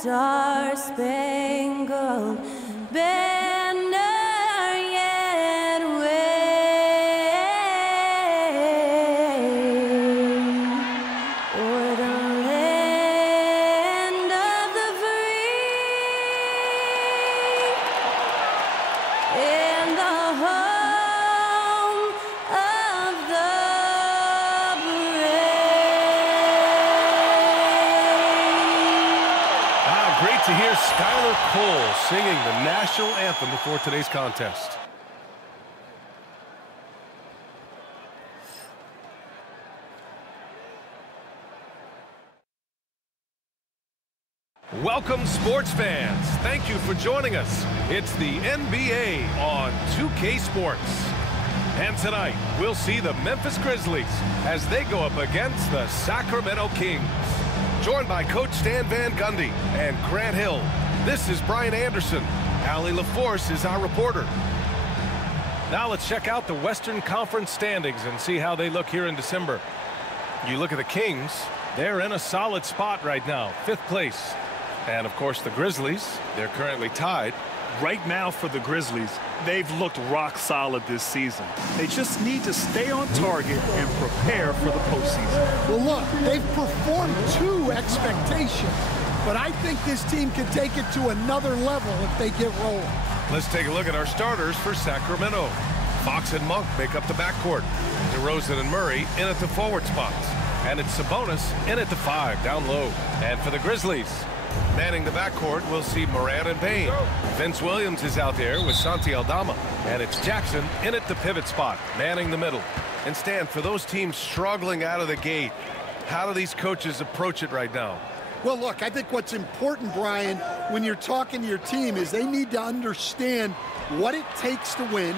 star-spangled banner yet wave o'er the land of the free and the home of the brave. Great to hear Skylar Cole singing the national anthem before today's contest. Welcome, sports fans. Thank you for joining us. It's the NBA on 2K Sports. And tonight, we'll see the Memphis Grizzlies as they go up against the Sacramento Kings. Joined by Coach Stan Van Gundy and Grant Hill, this is Brian Anderson. Allie LaForce is our reporter. Now let's check out the Western Conference standings and see how they look here in December. You look at the Kings, they're in a solid spot right now, 5th place. And of course the Grizzlies, they're currently tied. Right now for the Grizzlies, they've looked rock solid this season. They just need to stay on target and prepare for the postseason. Well, look, they've performed to expectations, but I think this team can take it to another level if they get rolling. Let's take a look at our starters for Sacramento. Fox and Monk make up the backcourt. DeRozan and Murray in at the forward spots. And it's Sabonis in at the 5 down low. And for the Grizzlies, manning the backcourt, we'll see Morant and Bane. Vince Williams is out there with Santi Aldama. And it's Jackson in at the pivot spot, manning the middle. And Stan, for those teams struggling out of the gate, how do these coaches approach it right now? Well, look, I think what's important, Brian, when you're talking to your team is they need to understand what it takes to win,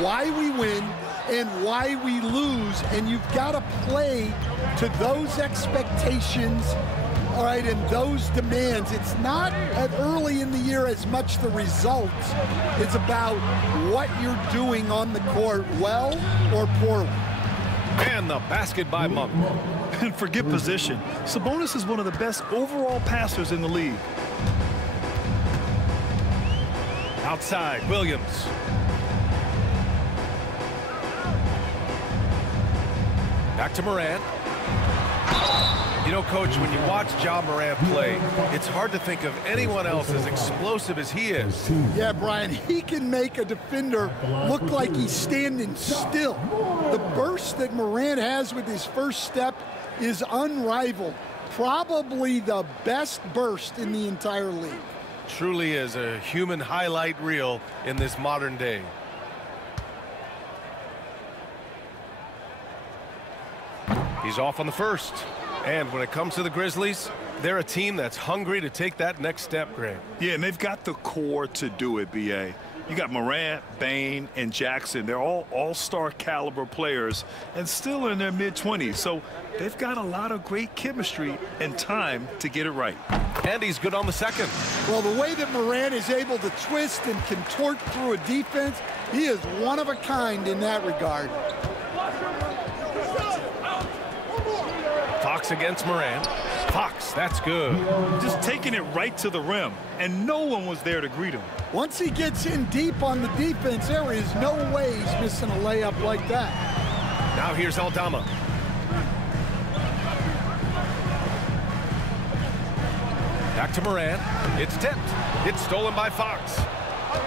why we win, and why we lose. And you've got to play to those expectations, all right, and those demands. It's not early in the year as much the results. It's about what you're doing on the court, well or poorly. And the basket by Monk. And forget position. Sabonis is one of the best overall passers in the league. Outside, Williams. Back to Morant. You know, Coach, when you watch Ja Morant play, it's hard to think of anyone else as explosive as he is. Yeah, Brian, he can make a defender look like he's standing still. The burst that Morant has with his first step is unrivaled. Probably the best burst in the entire league. Truly is a human highlight reel in this modern day. He's off on the first. And when it comes to the Grizzlies, they're a team that's hungry to take that next step, Grant. Yeah, and they've got the core to do it, B.A. You got Morant, Bane, and Jackson. They're all all-star caliber players and still in their mid-20s. So they've got a lot of great chemistry and time to get it right. And he's good on the second. Well, the way that Morant is able to twist and contort through a defense, he is one of a kind in that regard. Fox against Morant. Fox, that's good. Just taking it right to the rim, and no one was there to greet him. Once he gets in deep on the defense, there is no way he's missing a layup like that. Now here's Aldama. Back to Morant. It's tipped. It's stolen by Fox.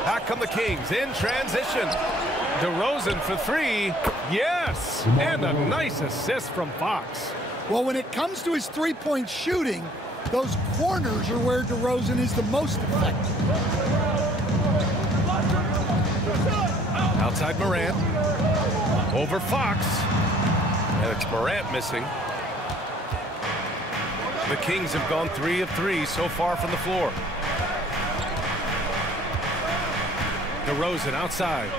Back come the Kings in transition. DeRozan for 3. Yes! And a nice assist from Fox. Well, when it comes to his three-point shooting, those corners are where DeRozan is the most effective. Outside Morant. Over Fox. And it's Morant missing. The Kings have gone 3 of 3 so far from the floor. DeRozan outside.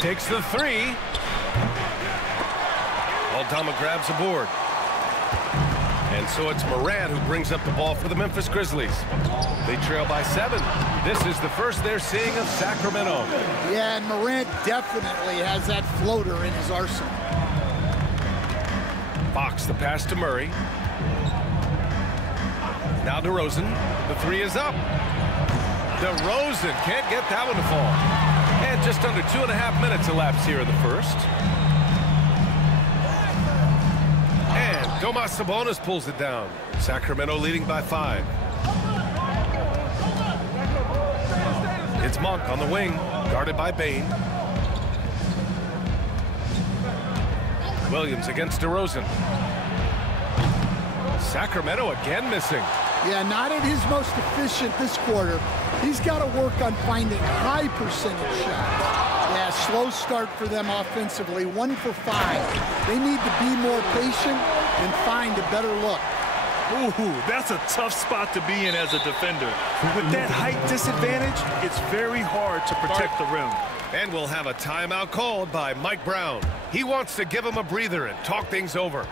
Takes the 3. Aldama grabs the board. And so it's Morant who brings up the ball for the Memphis Grizzlies. They trail by 7. This is the first they're seeing of Sacramento. Yeah, and Morant definitely has that floater in his arsenal. Fox, the pass to Murray. Now DeRozan. The three is up. DeRozan can't get that one to fall. And just under 2.5 minutes elapsed here in the first. And Domas Sabonis pulls it down. Sacramento leading by 5. It's Monk on the wing, guarded by Bane. Williams against DeRozan. Sacramento again missing. Yeah, not at his most efficient this quarter. He's got to work on finding high percentage shots. Yeah, slow start for them offensively, 1 for 5. They need to be more patient and find a better look. Ooh, that's a tough spot to be in as a defender. With that height disadvantage, it's very hard to protect the rim. And we'll have a timeout called by Mike Brown. He wants to give him a breather and talk things over.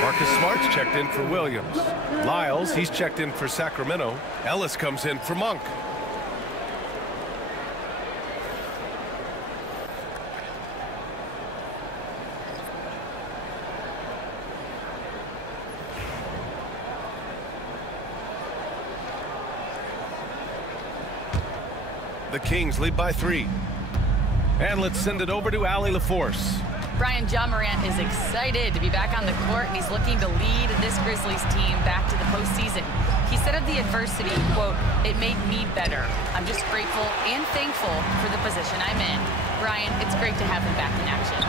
Marcus Smart's checked in for Williams. Lyles, he's checked in for Sacramento. Ellis comes in for Monk. The Kings lead by 3. And let's send it over to Allie LaForce. Brian, Ja Morant is excited to be back on the court, and he's looking to lead this Grizzlies team back to the postseason. He said of the adversity, quote, "It made me better. I'm just grateful and thankful for the position I'm in." Brian, it's great to have him back in action.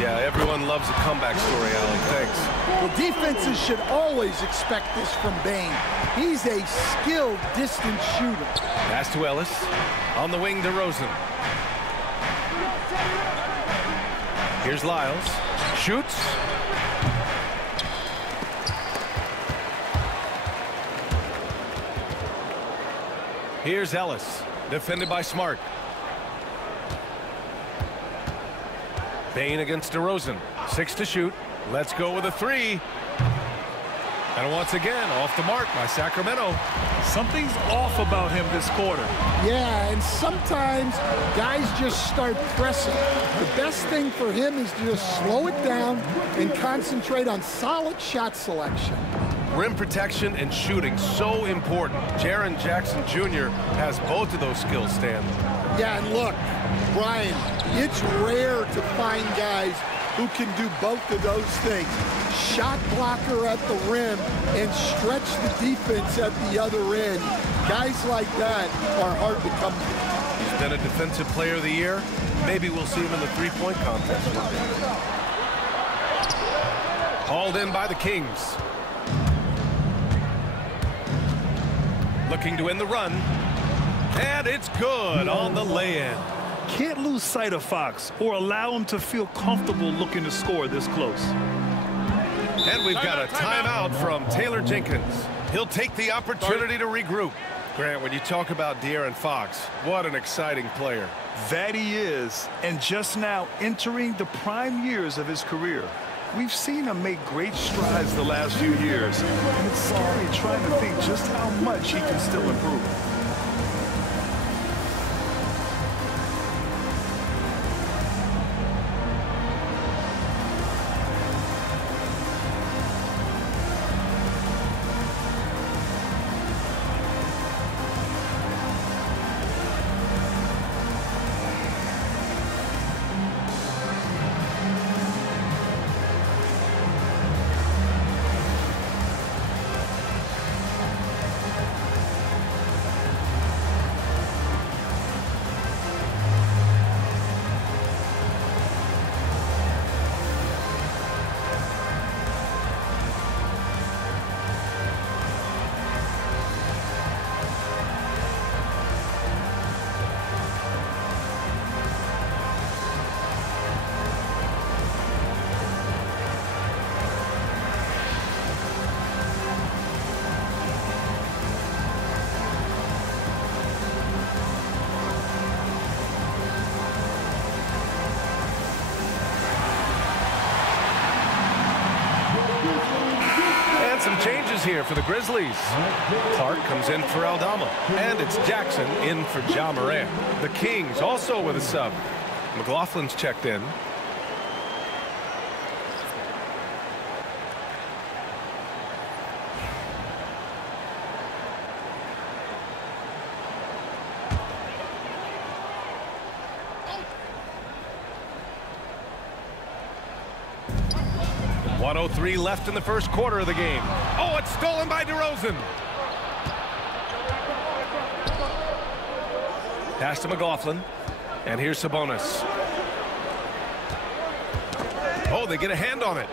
Yeah, everyone loves a comeback story, Allie. Thanks. Well, defenses should always expect this from Bane. He's a skilled distance shooter. Pass to Ellis. On the wing, DeRozan. Here's Lyles. Shoots. Here's Ellis. Defended by Smart. Bane against DeRozan. 6 to shoot. Let's go with a 3. And once again, off the mark by Sacramento. Something's off about him this quarter. Yeah, and sometimes guys just start pressing. The best thing for him is to just slow it down and concentrate on solid shot selection. Rim protection and shooting, so important. Jaren Jackson Jr. has both of those skills, Stan. Yeah, and look, Brian, it's rare to find guys who can do both of those things. Shot blocker at the rim and stretch the defense at the other end. Guys like that are hard to come to. He's been a defensive player of the year. Maybe we'll see him in the three-point contest one day. Hauled in by the Kings. Looking to win the run. And it's good on the lay-in. Can't lose sight of Fox or allow him to feel comfortable looking to score this close. And we've got a timeout from Taylor Jenkins. He'll take the opportunity to regroup. Grant, when you talk about De'Aaron Fox, what an exciting player. That he is, and just now entering the prime years of his career. We've seen him make great strides the last few years, and it's scary trying to think just how much he can still improve. here for the Grizzlies. Clark comes in for Aldama, and it's Jackson in for Ja Morant. The Kings also with a sub. McLaughlin's checked in. .103 left in the first quarter of the game. Oh, it's stolen by DeRozan. Pass to McLaughlin. And here's Sabonis. Oh, they get a hand on it.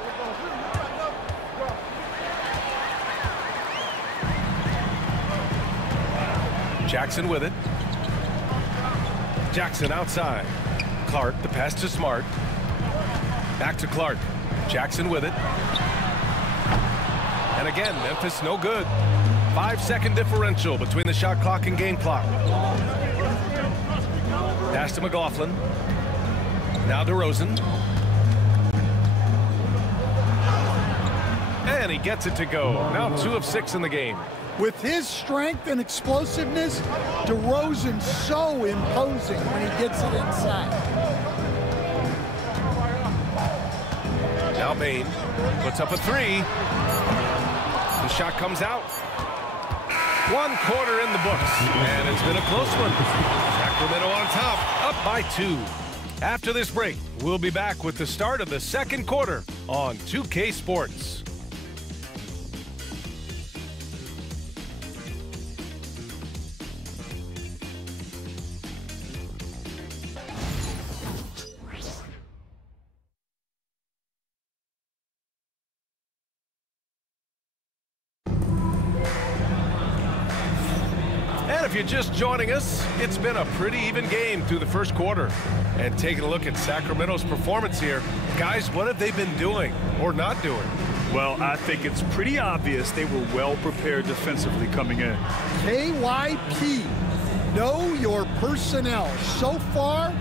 Jackson with it. Jackson outside. Clark, the pass to Smart. Back to Clark. Jackson with it. And again, Memphis no good. 5-second differential between the shot clock and game clock. Pass to McLaughlin. Now DeRozan. And he gets it to go. Now 2 of 6 in the game. With his strength and explosiveness, DeRozan's so imposing when he gets it inside. Now Bane puts up a 3. The shot comes out. 1 quarter in the books, and it's been a close one. Sacramento on top, up by 2. After this break, we'll be back with the start of the second quarter on 2K Sports. If you're just joining us, it's been a pretty even game through the first quarter. And taking a look at Sacramento's performance here, guys, what have they been doing or not doing? Well, I think it's pretty obvious they were well prepared defensively coming in. KYP, know your personnel. So far,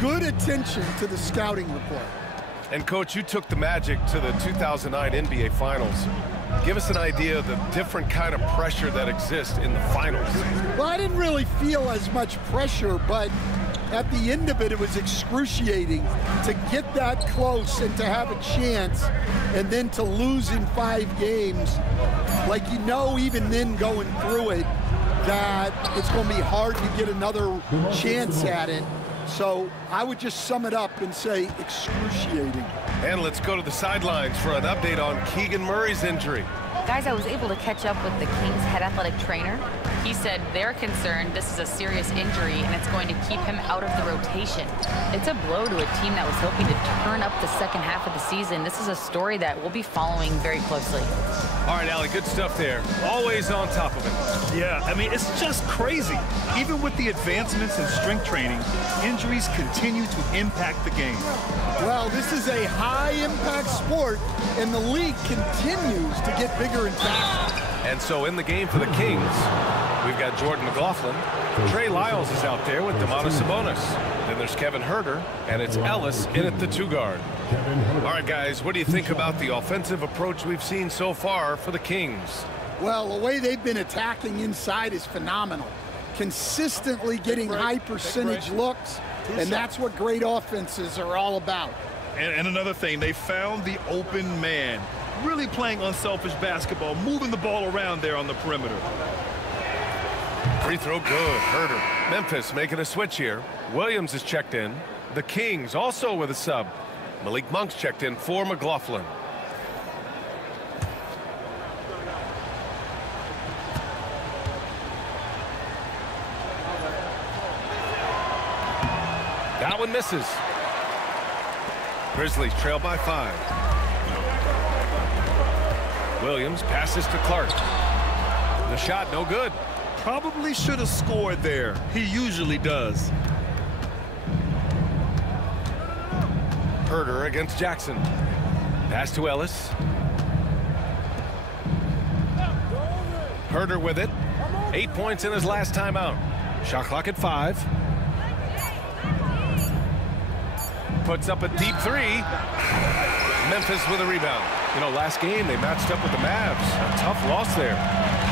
good attention to the scouting report. And Coach, you took the Magic to the 2009 NBA Finals. Give us an idea of the different kind of pressure that exists in the finals. Well, I didn't really feel as much pressure, but at the end of it, it was excruciating to get that close and to have a chance and then to lose in 5 games. Like, you know, even then going through it, that it's going to be hard to get another chance at it. So I would just sum it up and say excruciating. And let's go to the sidelines for an update on Keegan Murray's injury. Guys, I was able to catch up with the Kings head athletic trainer. He said they're concerned this is a serious injury and it's going to keep him out of the rotation. It's a blow to a team that was hoping to turn up the second half of the season. This is a story that we'll be following very closely. All right, Allie, good stuff there. Always on top of it. Yeah, I mean, it's just crazy. Even with the advancements in strength training, injuries continue to impact the game. Well, this is a high-impact sport, and the league continues to get bigger and faster. And so in the game for the Kings, we've got Jordan McLaughlin. Trey Lyles is out there with Domantas Sabonis. Then there's Kevin Huerter, and it's Ellis in at the 2 guard. All right, guys, what do you think about the offensive approach we've seen so far for the Kings? Well, the way they've been attacking inside is phenomenal. Consistently getting high percentage looks, and that's what great offenses are all about. And another thing, they found the open man. Really playing unselfish basketball, moving the ball around there on the perimeter. Free throw good. Huerter. Memphis making a switch here. Williams is checked in. The Kings also with a sub. Malik Monk's checked in for McLaughlin. That one misses. Grizzlies trail by 5. Williams passes to Clark. The shot no good. Probably should have scored there. He usually does. Huerter against Jackson. Pass to Ellis. Huerter with it. 8 points in his last time out. Shot clock at 5. Puts up a deep 3. Memphis with a rebound. You know, last game they matched up with the Mavs. A tough loss there.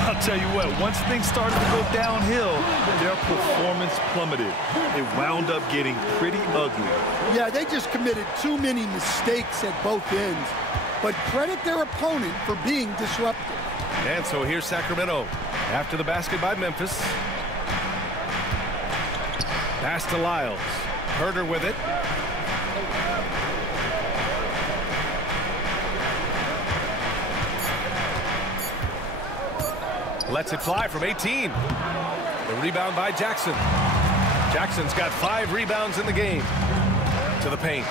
I'll tell you what, once things started to go downhill, their performance plummeted. It wound up getting pretty ugly. Yeah, they just committed too many mistakes at both ends. But credit their opponent for being disruptive. And so here's Sacramento after the basket by Memphis. Pass to Lyles. Herder with it. Lets it fly from 18. The rebound by Jackson. Jackson's got 5 rebounds in the game. To the paint.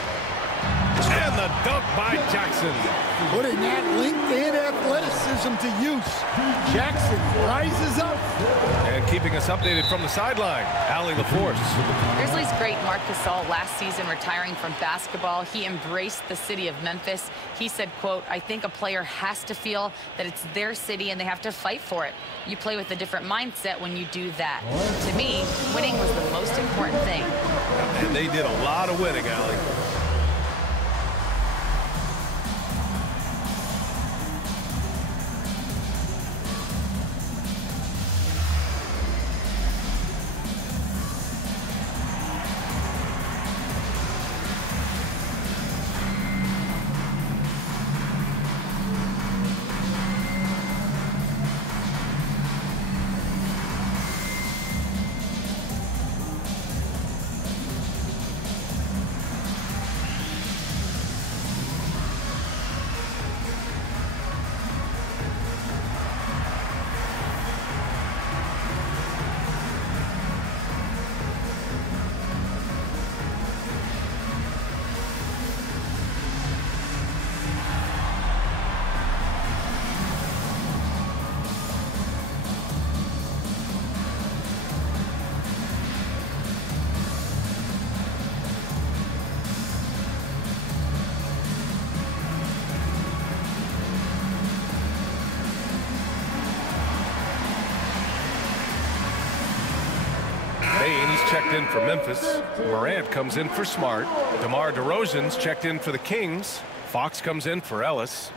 And the dunk by Jackson. Putting that LinkedIn athleticism to use. Jackson rises up. And keeping us updated from the sideline, Allie LaForce. Grizzlies great Marc Gasol last season retiring from basketball. He embraced the city of Memphis. He said, quote, "I think a player has to feel that it's their city and they have to fight for it. You play with a different mindset when you do that. To me, winning was the most important thing." And they did a lot of winning, Allie. He's checked in for Memphis. Morant comes in for Smart. DeMar DeRozan's checked in for the Kings. Fox comes in for Ellis.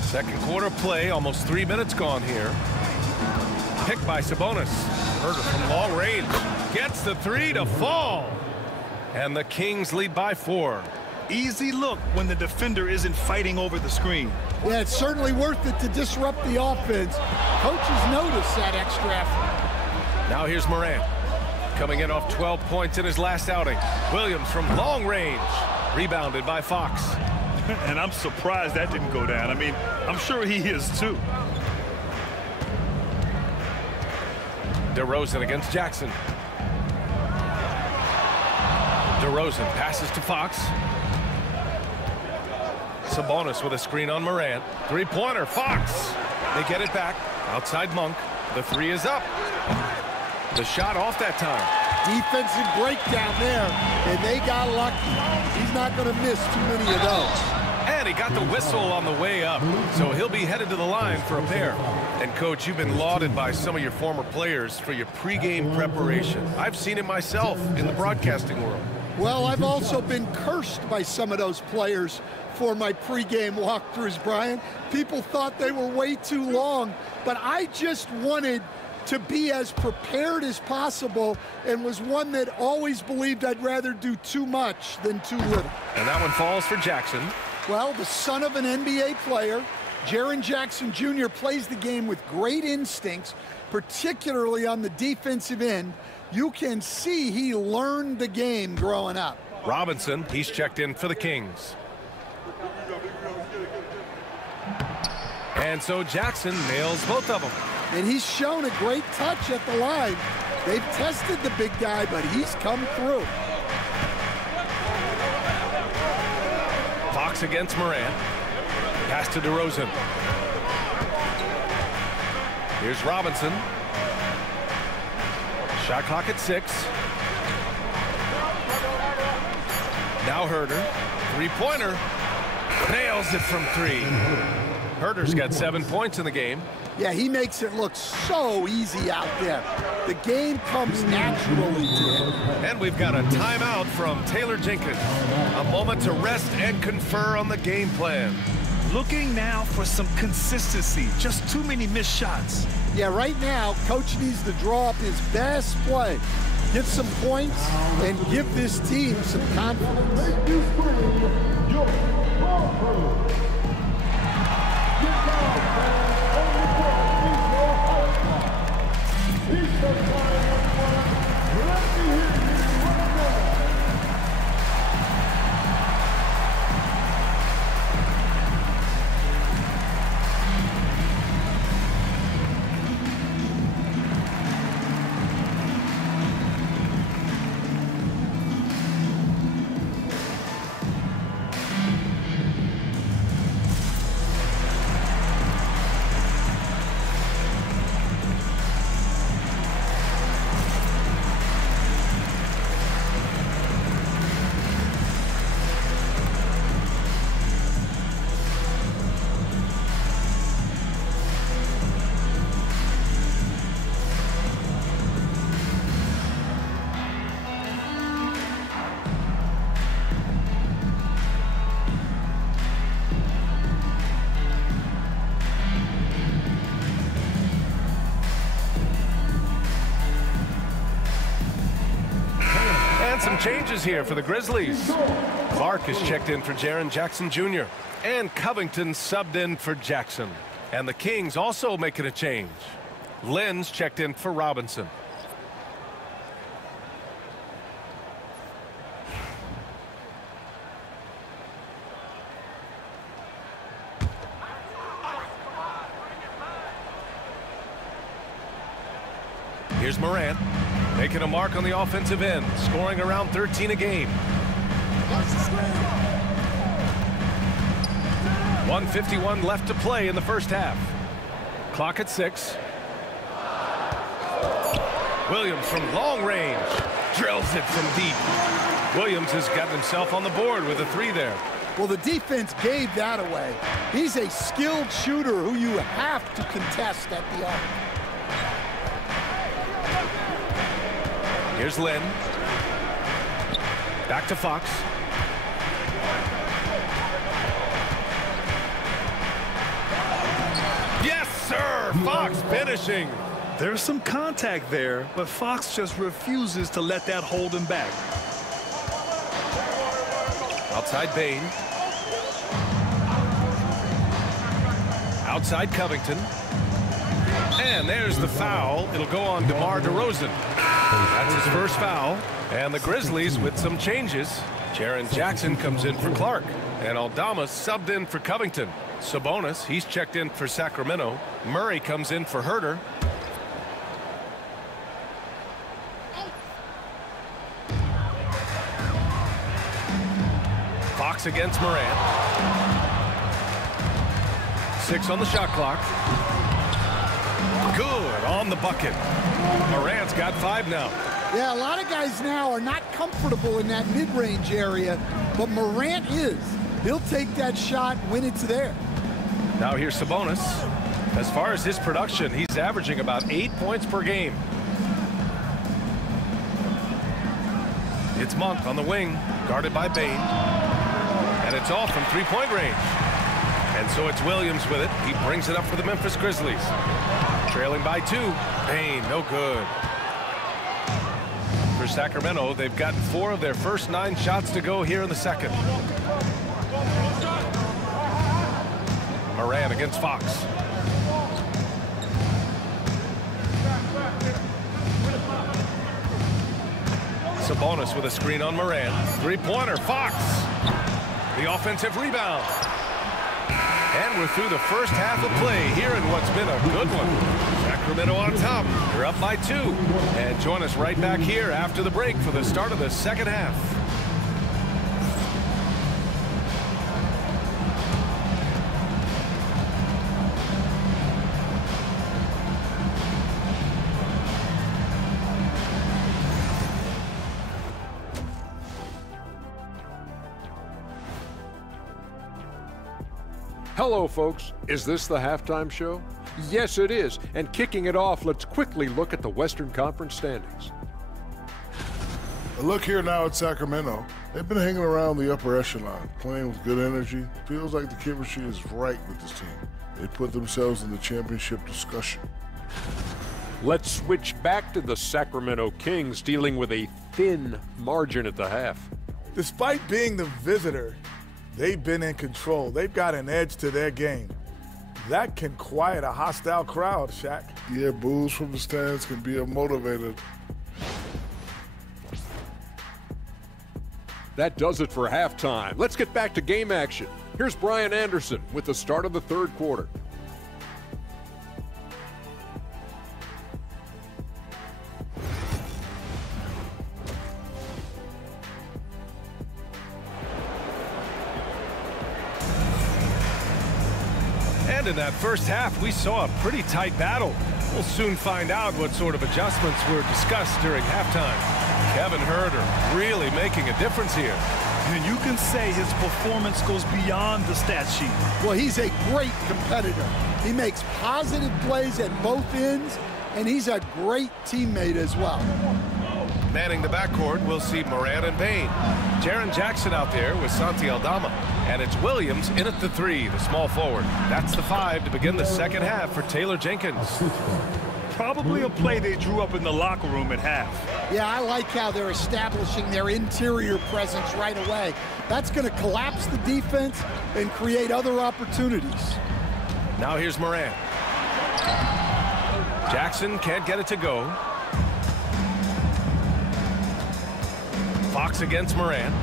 Second quarter play, almost 3 minutes gone here. Pick by Sabonis. Herder from long range. Gets the 3 to fall. And the Kings lead by 4. Easy look when the defender isn't fighting over the screen. Yeah, it's certainly worth it to disrupt the offense. Coaches notice that extra effort. Now here's Morant. Coming in off 12 points in his last outing. Williams from long range. Rebounded by Fox. And I'm surprised that didn't go down. I mean, I'm sure he is too. DeRozan against Jackson. DeRozan passes to Fox. Sabonis with a screen on Morant. Three-pointer, Fox. They get it back. Outside Monk. The 3 is up. The shot off that time. Defensive breakdown there, and they got lucky. He's not going to miss too many of those. And he got the whistle on the way up, so he'll be headed to the line for a pair. And, Coach, you've been lauded by some of your former players for your pregame preparation. I've seen it myself in the broadcasting world. Well, I've also been cursed by some of those players for my pregame walkthroughs, Brian. People thought they were way too long, but I just wanted to be as prepared as possible and was one that always believed I'd rather do too much than too little. And that one falls for Jackson. Well, the son of an NBA player, Jaren Jackson Jr. plays the game with great instincts, particularly on the defensive end. You can see he learned the game growing up. Robinson, he's checked in for the Kings. And so Jackson nails both of them. And he's shown a great touch at the line. They've tested the big guy, but he's come through. Fox against Morant. Pass to DeRozan. Here's Robinson. Shot clock at 6. Now Herder. Three-pointer. Nails it from 3. Herder's got 7 points in the game. Yeah, he makes it look so easy out there. The game comes naturally to him. And we've got a timeout from Taylor Jenkins. A moment to rest and confer on the game plan. Looking now for some consistency. Just too many missed shots. Yeah, right now, Coach needs to draw up his best play, get some points, and give this team some confidence. Some changes here for the Grizzlies. Clark is checked in for Jaren Jackson Jr. and Covington subbed in for Jackson. And the Kings also making a change. Lynn's checked in for Robinson. Here's Morant. Making a mark on the offensive end, scoring around 13 a game. 1:51 left to play in the first half. Clock at 6. Williams from long range drills it from deep. Williams has gotten himself on the board with a 3 there. Well, the defense gave that away. He's a skilled shooter who you have to contest at the arc. Here's Lynn. Back to Fox. Yes, sir! Fox finishing. There's some contact there, but Fox just refuses to let that hold him back. Outside Bane. Outside Covington. And there's the foul. It'll go on DeMar DeRozan. That's his first foul. And the Grizzlies with some changes. Jaren Jackson comes in for Clark. And Aldamas subbed in for Covington. Sabonis, he's checked in for Sacramento. Murray comes in for Herder. Fox against Morant. 6 on the shot clock. Good on the bucket. Morant's got 5 now. Yeah, a lot of guys now are not comfortable in that mid-range area, but Morant is. He'll take that shot when it's there. Now here's Sabonis. As far as his production, he's averaging about 8 points per game. It's Monk on the wing, guarded by Bane. And it's off from three-point range. And so it's Williams with it. He brings it up for the Memphis Grizzlies. Trailing by 2. Bane, no good. For Sacramento, they've gotten 4 of their first 9 shots to go here in the second. Morant against Fox. Sabonis with a screen on Morant. Three-pointer, Fox. The offensive rebound. And we're through the first half of play here in what's been a good one. Sacramento on top. They're up by 2. And join us right back here after the break for the start of the second half. Hello, folks. Is this the halftime show? Yes, it is. And kicking it off, let's quickly look at the Western Conference standings. A look here now at Sacramento. They've been hanging around the upper echelon, playing with good energy. Feels like the chemistry is right with this team. They put themselves in the championship discussion. Let's switch back to the Sacramento Kings, dealing with a thin margin at the half. Despite being the visitor, they've been in control. They've got an edge to their game. That can quiet a hostile crowd, Shaq. Yeah, boos from the stands can be a motivator. That does it for halftime. Let's get back to game action. Here's Brian Anderson with the start of the third quarter. And in that first half, we saw a pretty tight battle. We'll soon find out what sort of adjustments were discussed during halftime. Kevin Huerter really making a difference here. And you can say his performance goes beyond the stat sheet. Well, he's a great competitor. He makes positive plays at both ends, and he's a great teammate as well. Manning the backcourt, we'll see Morant and Bane. Jaren Jackson out there with Santi Aldama. And it's Williams in at the 3, the small forward. That's the 5 to begin the second half for Taylor Jenkins. Probably a play they drew up in the locker room at half. Yeah, I like how they're establishing their interior presence right away. That's going to collapse the defense and create other opportunities. Now here's Morant. Jackson can't get it to go. Fox against Morant.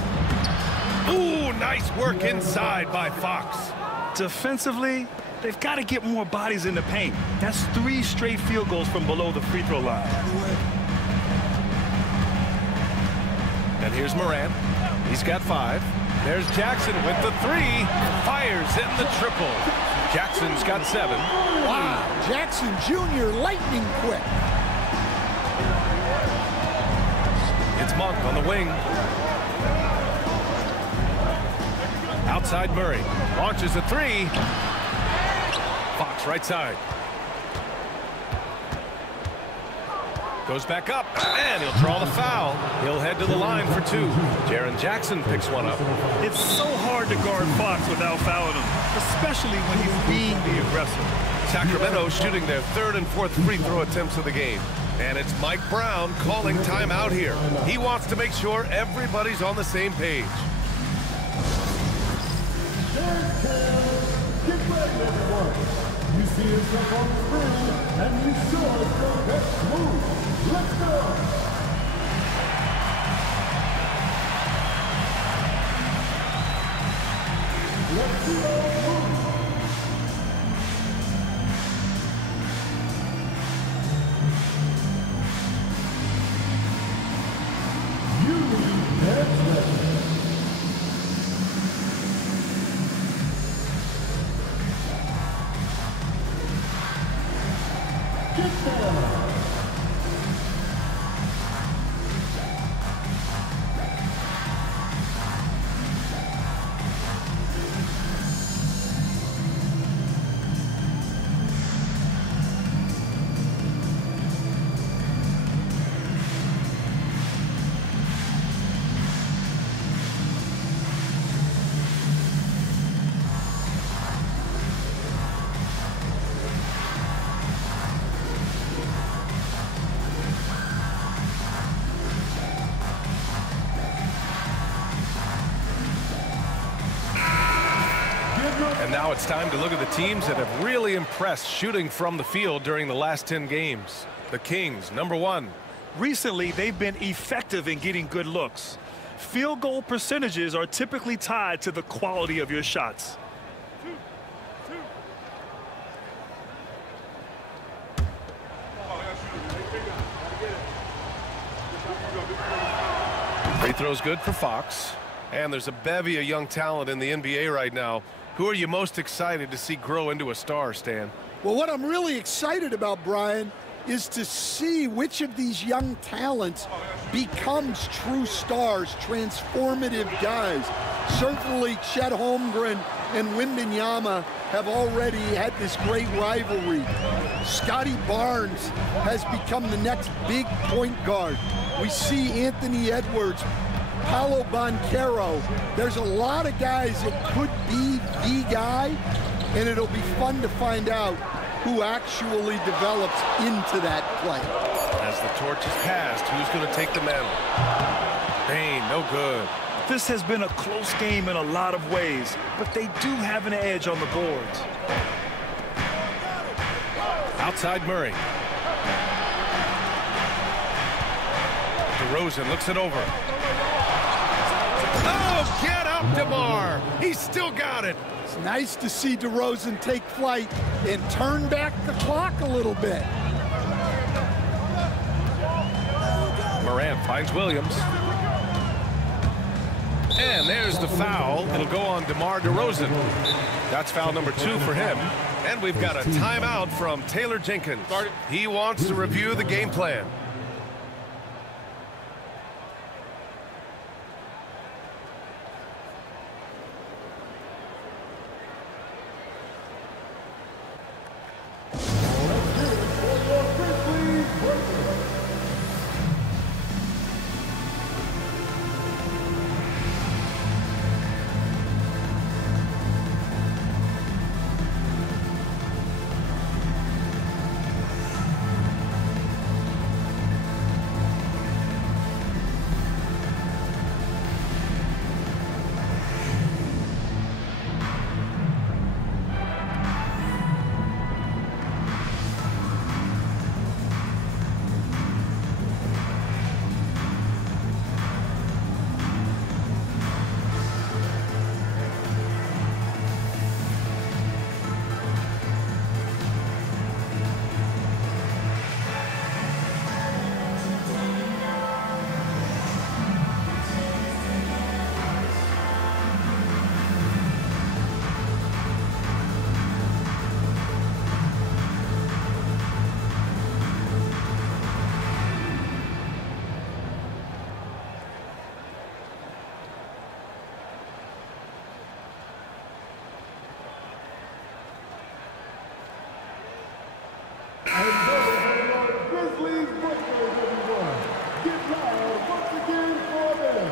Ooh, nice work inside by Fox. Defensively, they've got to get more bodies in the paint. That's 3 straight field goals from below the free throw line. And here's Morant. He's got 5. There's Jackson with the 3. Fires in the triple. Jackson's got 7. Wow, Jackson Jr. lightning quick. It's Monk on the wing. Outside Murray. Launches a 3. Fox right side. Goes back up, and he'll draw the foul. He'll head to the line for 2. Jaren Jackson picks one up. It's so hard to guard Fox without fouling him, especially when he's being the aggressor. Sacramento shooting their 3rd and 4th free throw attempts of the game. And it's Mike Brown calling timeout here. He wants to make sure everybody's on the same page. Get ready, everyone. You see yourself on the screen, and you sure it's going to get smooth. Let's go. Let's go. You get ready. And now it's time to look at the teams that have really impressed shooting from the field during the last 10 games. The Kings, number 1. Recently, they've been effective in getting good looks. Field goal percentages are typically tied to the quality of your shots. Free throw's good for Fox. And there's a bevy of young talent in the NBA right now. Who are you most excited to see grow into a star, Stan? Well, what I'm really excited about, Brian, is to see which of these young talents becomes true stars, transformative guys. Certainly Chet Holmgren and Wembanyama have already had this great rivalry. Scotty Barnes has become the next big point guard. We see Anthony Edwards, Paolo Banchero. There's a lot of guys that could be the guy, and it'll be fun to find out who actually develops into that play. As the torch is passed, who's going to take the mantle? Bane, no good. This has been a close game in a lot of ways, but they do have an edge on the boards. Outside Murray. DeRozan looks it over. Oh, get up, DeMar. He's still got it. It's nice to see DeRozan take flight and turn back the clock a little bit. Morant finds Williams. And there's the foul. It'll go on DeMar DeRozan. That's foul number 2 for him. And we've got a timeout from Taylor Jenkins. He wants to review the game plan. Grizzlies Breakers, everyone. Get loud once again for them.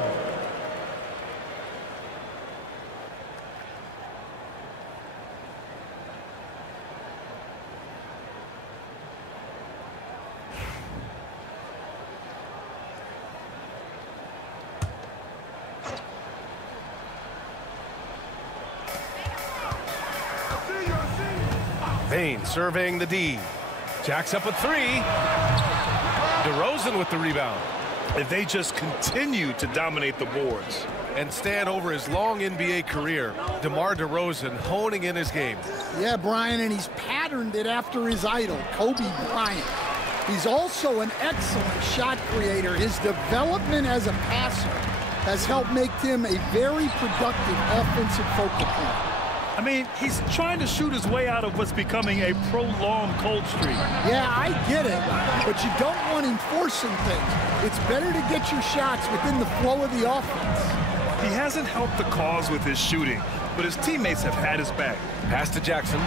Bane surveying the D. Jacks up a 3. DeRozan with the rebound. If they just continue to dominate the boards and stand over his long NBA career, DeMar DeRozan honing in his game. Yeah, Brian, and he's patterned it after his idol, Kobe Bryant. He's also an excellent shot creator. His development as a passer has helped make him a very productive offensive focal point. I mean, he's trying to shoot his way out of what's becoming a prolonged cold streak. Yeah, I get it, but you don't want him forcing things. It's better to get your shots within the flow of the offense. He hasn't helped the cause with his shooting, but his teammates have had his back. Pass to Jackson.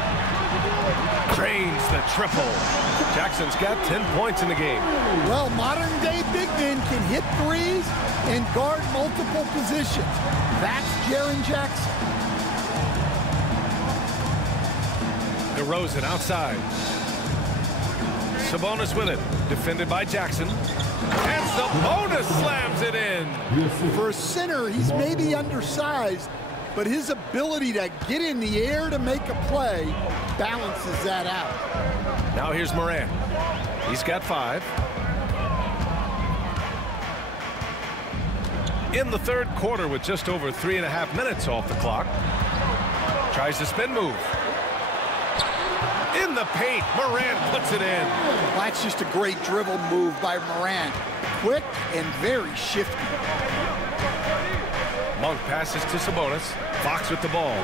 Drains the triple. Jackson's got 10 points in the game. Well, modern-day big men can hit threes and guard multiple positions. That's Jaren Jackson. DeRozan outside. Sabonis with it. Defended by Jackson. And Sabonis slams it in. For a center, he's maybe undersized, but his ability to get in the air to make a play balances that out. Now here's Morant. He's got 5. In the third quarter with just over 3.5 minutes off the clock. Tries the spin move. In the paint, Morant puts it in. Well, that's just a great dribble move by Morant. Quick and very shifty. Monk passes to Sabonis. Fox with the ball.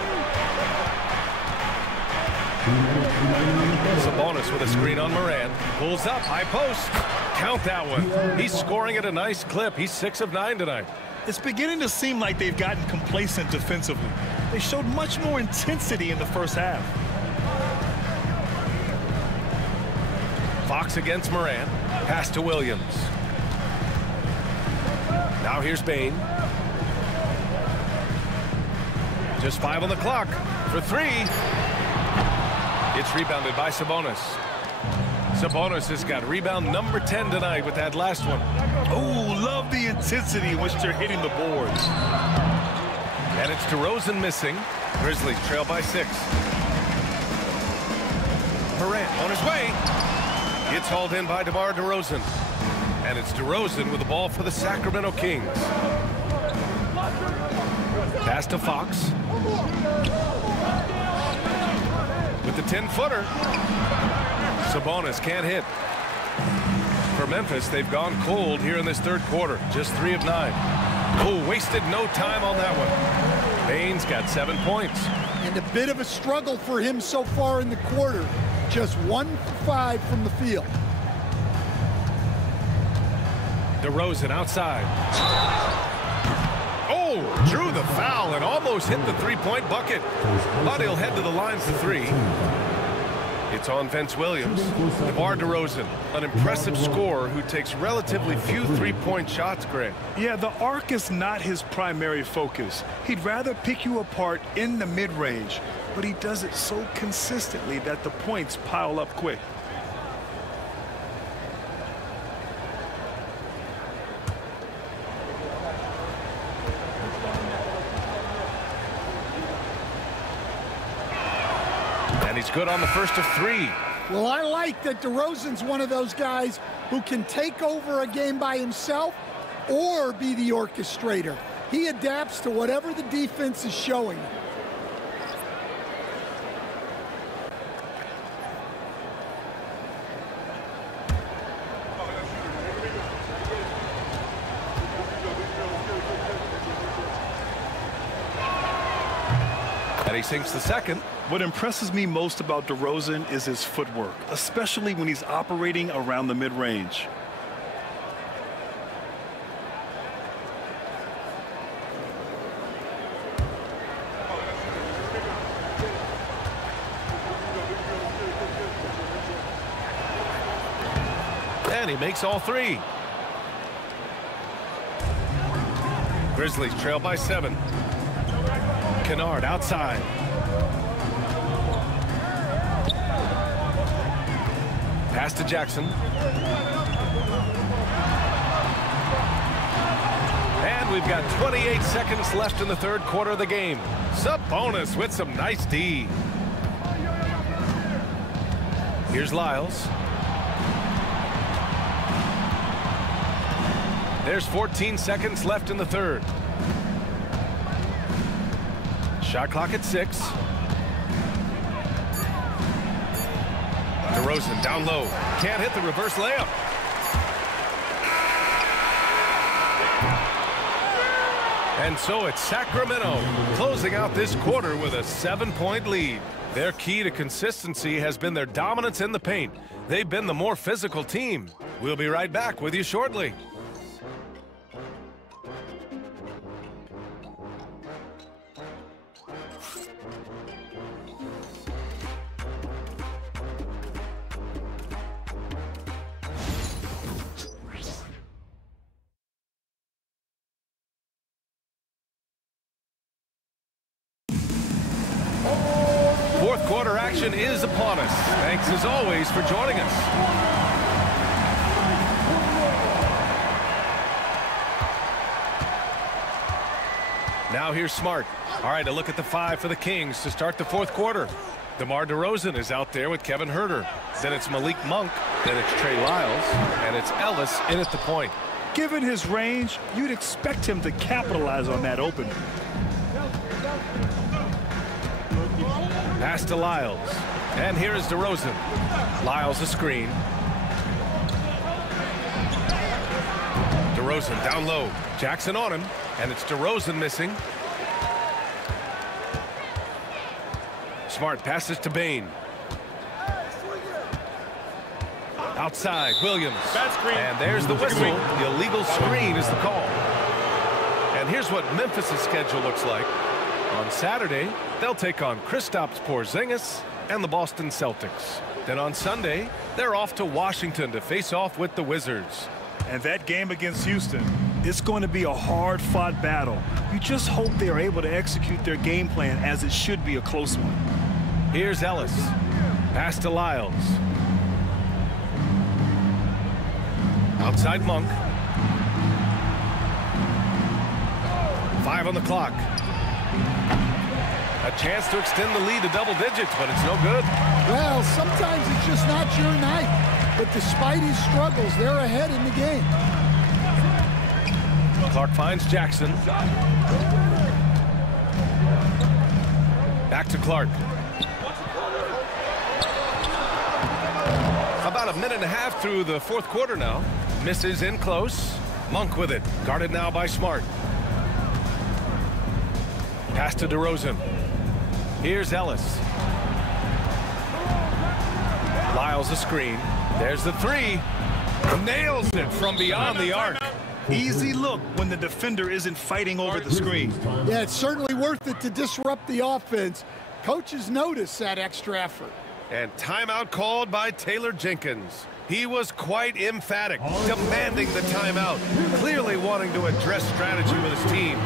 Sabonis with a screen on Moran. Pulls up, high post. Count that one. He's scoring at a nice clip. He's 6 of 9 tonight. It's beginning to seem like they've gotten complacent defensively. They showed much more intensity in the first half. Fox against Moran. Pass to Williams. Now here's Bane. Just 5 on the clock for 3. It's rebounded by Sabonis. Sabonis has got rebound number 10 tonight with that last one. Oh, love the intensity in which they're hitting the boards. And it's DeRozan missing. Grizzlies trail by 6. Morant on his way. It's hauled in by DeMar DeRozan. And it's DeRozan with the ball for the Sacramento Kings. Pass to Fox. With the 10-footer. Sabonis can't hit. For Memphis, they've gone cold here in this third quarter. Just 3 of 9. Oh, wasted no time on that one. Bane's got 7 points. And a bit of a struggle for him so far in the quarter. Just 1 for 5 from the field. DeRozan outside. Oh, drew the foul and almost hit the three-point bucket. But he'll head to the line for 3. It's on Vince Williams. DeMar DeRozan, an impressive scorer who takes relatively few three-point shots, Greg. Yeah, the arc is not his primary focus. He'd rather pick you apart in the mid-range, but he does it so consistently that the points pile up quick. And he's good on the first of 3. Well, I like that DeRozan's one of those guys who can take over a game by himself or be the orchestrator. He adapts to whatever the defense is showing. And he sinks the second. What impresses me most about DeRozan is his footwork, especially when he's operating around the mid-range. And he makes all 3. Grizzlies trail by 7. Kennard outside. Pass to Jackson. And we've got 28 seconds left in the third quarter of the game. Sabonis with some nice D. Here's Lyles. There's 14 seconds left in the third. Shot clock at 6. DeRozan down low. Can't hit the reverse layup. And so it's Sacramento closing out this quarter with a 7-point lead. Their key to consistency has been their dominance in the paint. They've been the more physical team. We'll be right back with you shortly. Fourth quarter action is upon us. Thanks as always for joining us. Now here's Smart. All right, a look at the 5 for the Kings to start the fourth quarter. DeMar DeRozan is out there with Kevin Huerter. Then it's Malik Monk. Then it's Trey Lyles. And it's Ellis in at the point. Given his range, you'd expect him to capitalize on that opening. Pass to Lyles. And here is DeRozan. Lyles a screen. DeRozan down low. Jackson on him. And it's DeRozan missing. Smart passes to Bane. Outside, Williams. Bad screen. And there's the whistle. The illegal screen is the call. And here's what Memphis' schedule looks like. On Saturday, they'll take on Kristaps Porzingis and the Boston Celtics. Then on Sunday, they're off to Washington to face off with the Wizards. And that game against Houston, it's going to be a hard-fought battle. You just hope they are able to execute their game plan, as it should be a close one. Here's Ellis. Pass to Lyles. Outside Monk. 5 on the clock. A chance to extend the lead to double digits, but it's no good. Well, sometimes it's just not your night. But despite his struggles, they're ahead in the game. Clark finds Jackson. Back to Clark. About a minute and a half through the fourth quarter now. Misses in close. Monk with it. Guarded now by Smart. Pass to DeRozan. Here's Ellis. Lyles a screen. There's the three. Nails it from beyond the arc. Easy look when the defender isn't fighting over the screen. Yeah, it's certainly worth it to disrupt the offense. Coaches notice that extra effort. And timeout called by Taylor Jenkins. He was quite emphatic, demanding the timeout, clearly wanting to address strategy with his team.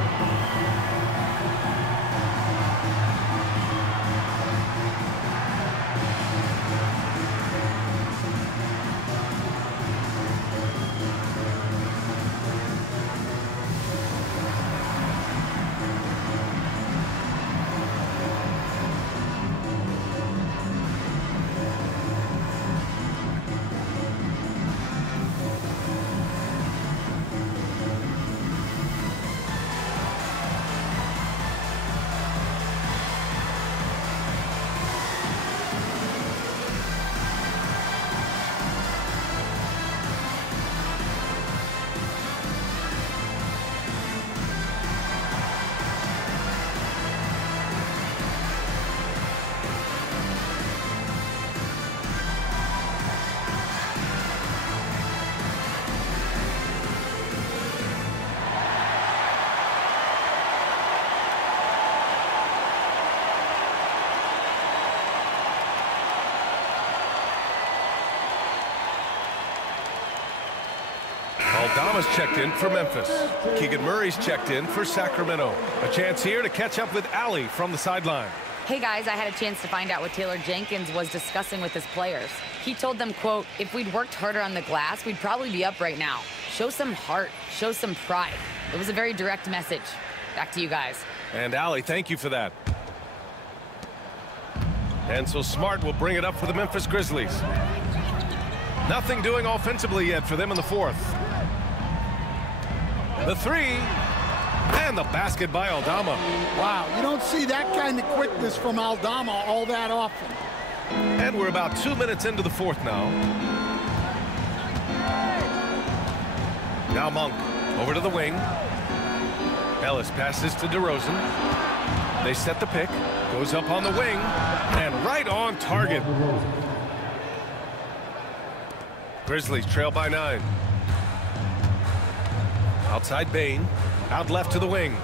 Aldama's checked in for Memphis. Keegan Murray's checked in for Sacramento. A chance here to catch up with Allie from the sideline. Hey guys, I had a chance to find out what Taylor Jenkins was discussing with his players. He told them, quote, if we'd worked harder on the glass, we'd probably be up right now. Show some heart, show some pride. It was a very direct message. Back to you guys. And Allie, thank you for that. And so Smart will bring it up for the Memphis Grizzlies. Nothing doing offensively yet for them in the fourth. The three, and the basket by Aldama. Wow, you don't see that kind of quickness from Aldama all that often. And we're about 2 minutes into the fourth now. Now Monk over to the wing. Ellis passes to DeRozan. They set the pick. Goes up on the wing. And right on target. Grizzlies trail by 9. Outside Bane. Out left to the wing.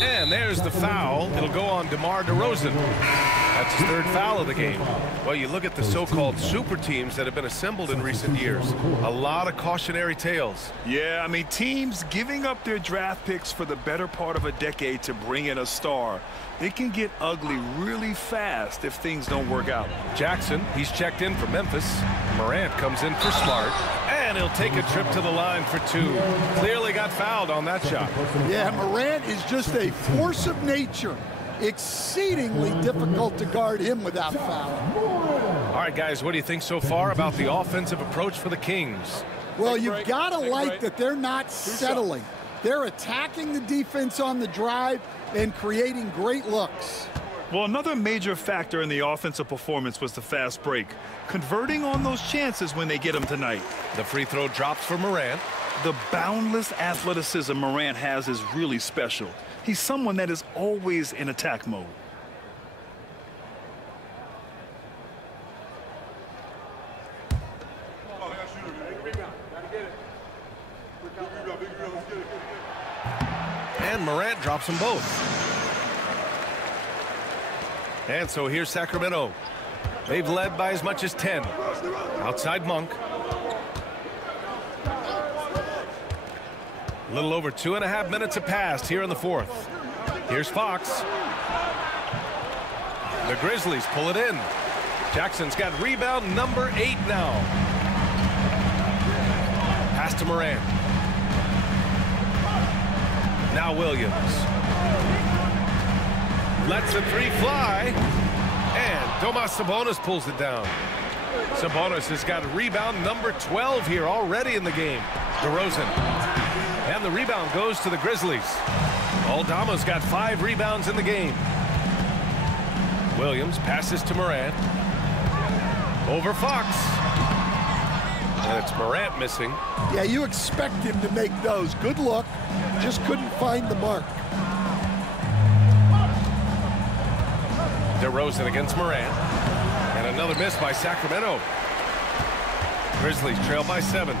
And there's the foul. It'll go on DeMar DeRozan. That's his third foul of the game. Well, you look at the so-called super teams that have been assembled in recent years. A lot of cautionary tales. Yeah, I mean, teams giving up their draft picks for the better part of a decade to bring in a star. It can get ugly really fast if things don't work out. Jackson, he's checked in for Memphis. Morant comes in for Smart. And he'll take a trip to the line for 2. Clearly got fouled on that shot. Yeah, Morant is just a force of nature. Exceedingly difficult to guard him without foul. All right, guys, what do you think so far about the offensive approach for the Kings? Well, you've got to like that they're not settling. They're attacking the defense on the drive and creating great looks. Well, another major factor in the offensive performance was the fast break. Converting on those chances when they get them tonight. The free throw drops for Morant. The boundless athleticism Morant has is really special. He's someone that is always in attack mode. And Morant drops them both. And so here's Sacramento. They've led by as much as 10. Outside Monk. A little over 2.5 minutes have passed here in the fourth. Here's Fox. The Grizzlies pull it in. Jackson's got rebound number 8 now. Pass to Morant. Now Williams. Lets the three fly. And Domas Sabonis pulls it down. Sabonis has got rebound number 12 here already in the game. DeRozan. And the rebound goes to the Grizzlies. Aldama's got 5 rebounds in the game. Williams passes to Morant. Over Fox. And it's Morant missing. Yeah, you expect him to make those. Good look. Just couldn't find the mark. DeRozan against Morant. And another miss by Sacramento. Grizzlies trail by 7.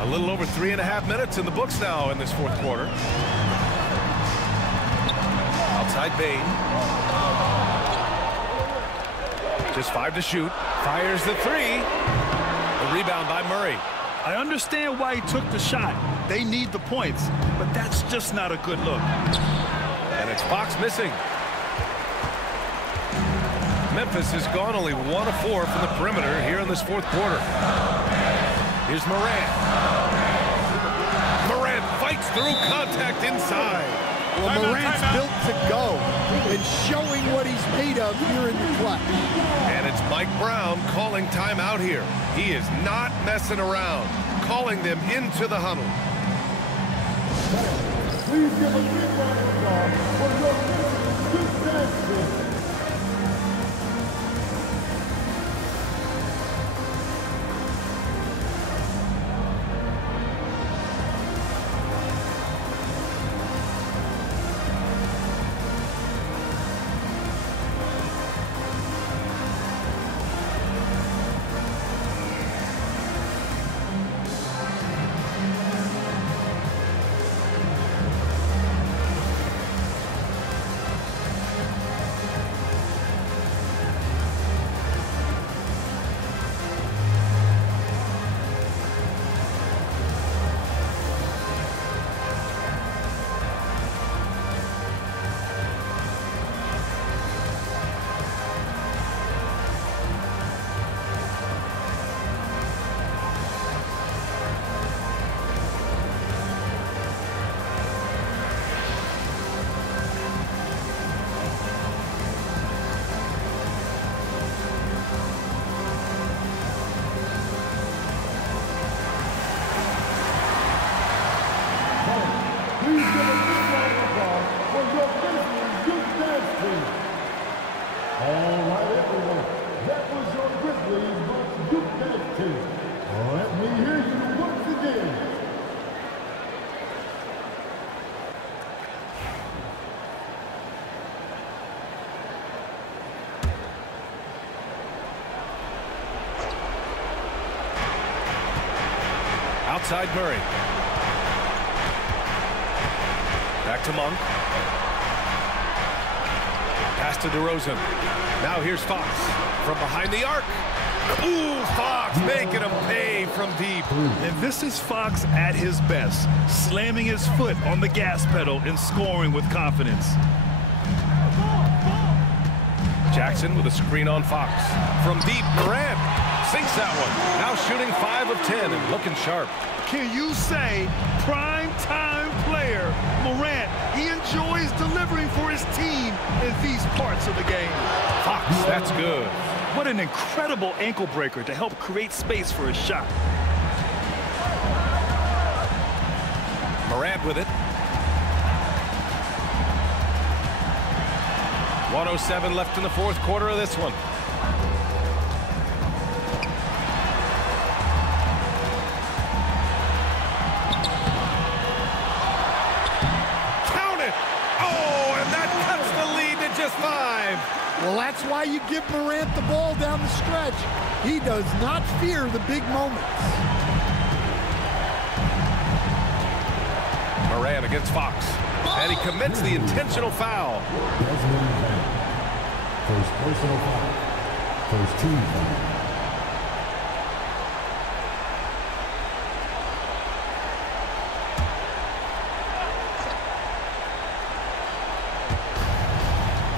A little over 3.5 minutes in the books now in this fourth quarter. Outside Bane. Just 5 to shoot. Fires the 3. The rebound by Murray. I understand why he took the shot. They need the points, but that's just not a good look. And it's Fox missing. Memphis has gone only 1 of 4 from the perimeter here in this fourth quarter. Here's Morant. Morant fights through contact inside. Well, Morant's built to go and showing what he's made of here in the clutch. And it's Mike Brown calling timeout here. He is not messing around, calling them into the huddle. Please give a big round of applause for your Duke Dancing. Outside Murray. Back to Monk. Pass to DeRozan. Now here's Fox from behind the arc. Ooh, Fox making him pay from deep. And this is Fox at his best, slamming his foot on the gas pedal and scoring with confidence. Jackson with a screen on Fox. From deep, Morant sinks that one. Now shooting 5 of 10 and looking sharp. Can you say prime time player Morant? He enjoys delivering for his team in these parts of the game. Fox, that's good. What an incredible ankle breaker to help create space for his shot. Morant with it. 1:07 left in the fourth quarter of this one. Well, that's why why you give Morant the ball down the stretch. He does not fear the big moments. Morant against Fox. And he commits the intentional foul. Desmond Van. First personal foul. First team foul.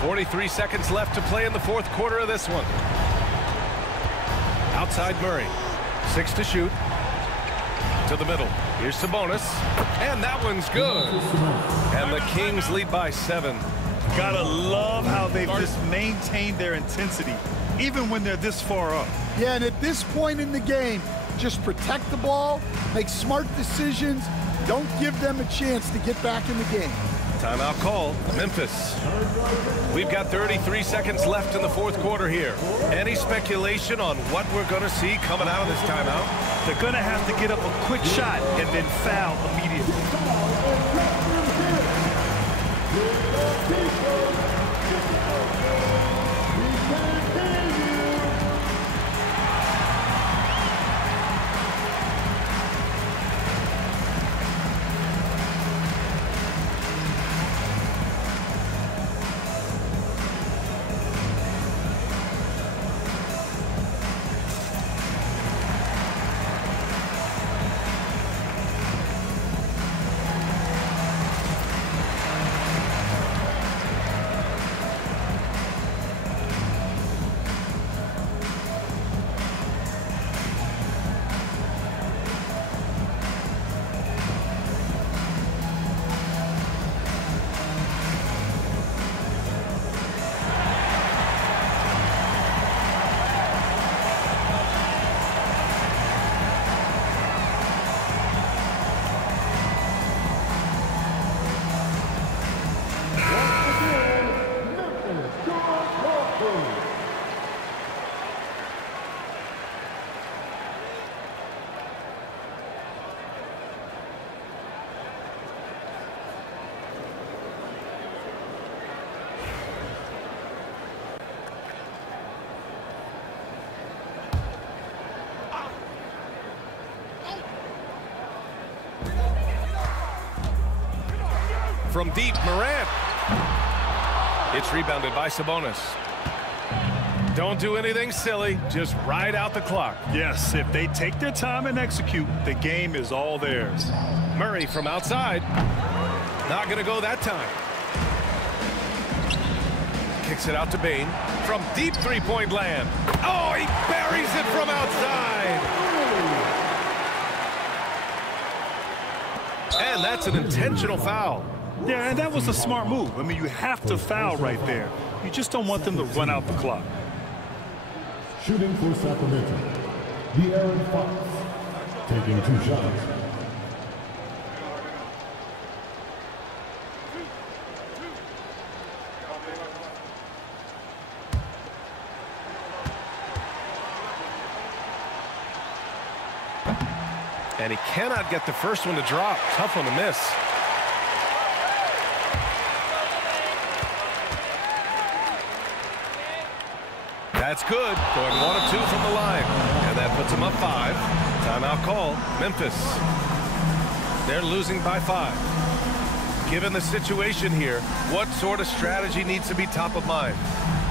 .43 seconds left to play in the fourth quarter of this one. Outside Murray. 6 to shoot. To the middle. Here's Sabonis. And that one's good. And the Kings lead by 7. Gotta love how they've just maintained their intensity, even when they're this far up. Yeah, and at this point in the game, just protect the ball, make smart decisions, don't give them a chance to get back in the game. Timeout call, Memphis. We've got 33 seconds left in the fourth quarter here. Any speculation on what we're going to see coming out of this timeout? They're going to have to get up a quick shot and then foul immediately. From deep, Morant. It's rebounded by Sabonis. Don't do anything silly. Just ride out the clock. Yes, if they take their time and execute, the game is all theirs. Murray from outside. Not going to go that time. Kicks it out to Bane. From deep three-point land. Oh, he buries it from outside. And that's an intentional foul. Yeah, and that was a smart move. I mean, you have to foul right there. You just don't want them to run out the clock. Shooting for Sacramento, De'Aaron Fox, taking 2 shots. And he cannot get the first one to drop. Tough one to miss. That's good. Going 1 of 2 from the line. And that puts him up 5. Timeout call. Memphis. They're losing by 5. Given the situation here, what sort of strategy needs to be top of mind?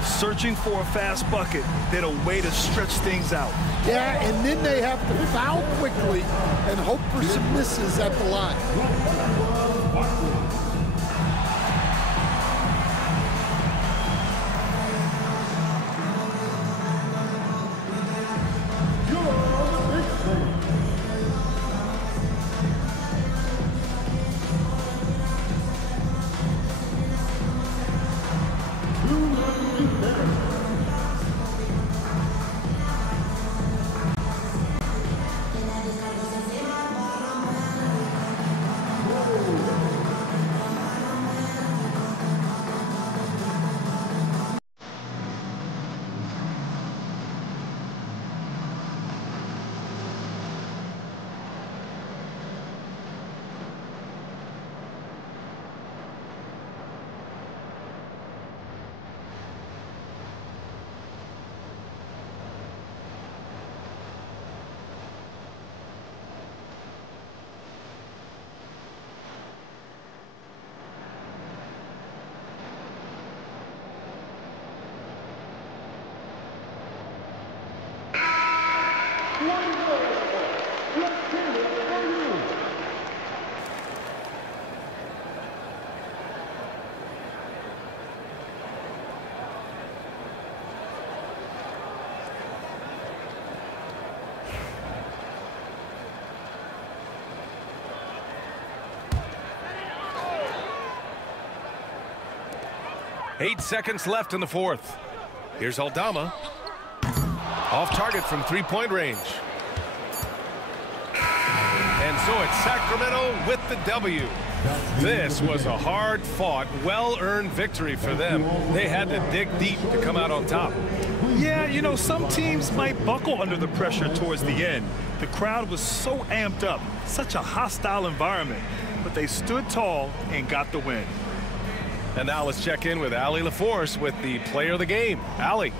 Searching for a fast bucket, then a way to stretch things out. Yeah, and then they have to foul quickly and hope for some misses at the line. Eight seconds left in the fourth. Here's Aldama. Off target from three-point range. And so it's Sacramento with the W. This was a hard-fought, well-earned victory for them. They had to dig deep to come out on top. Yeah, you know, some teams might buckle under the pressure towards the end. The crowd was so amped up, such a hostile environment, but they stood tall and got the win. And now let's check in with Allie LaForce with the player of the game. Allie.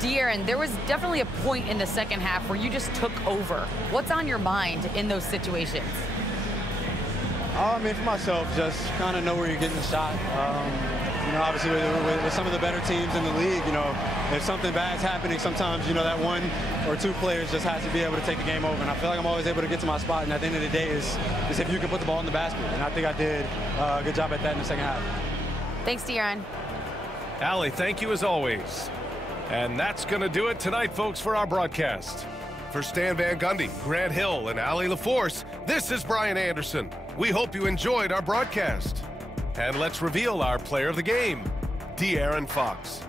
De'Aaron, there was definitely a point in the second half where you just took over. What's on your mind in those situations? I mean, for myself, just kind of know where you're getting the shot. You know, obviously with some of the better teams in the league, you know, if something bad's happening, sometimes, you know, that one or two players just has to be able to take the game over. And I feel like I'm always able to get to my spot. And at the end of the day is if you can put the ball in the basket. And I think I did a good job at that in the second half. Thanks, De'Aaron. Allie, thank you as always. And that's going to do it tonight, folks, for our broadcast. For Stan Van Gundy, Grant Hill, and Allie LaForce, this is Brian Anderson. We hope you enjoyed our broadcast. And let's reveal our player of the game, De'Aaron Fox.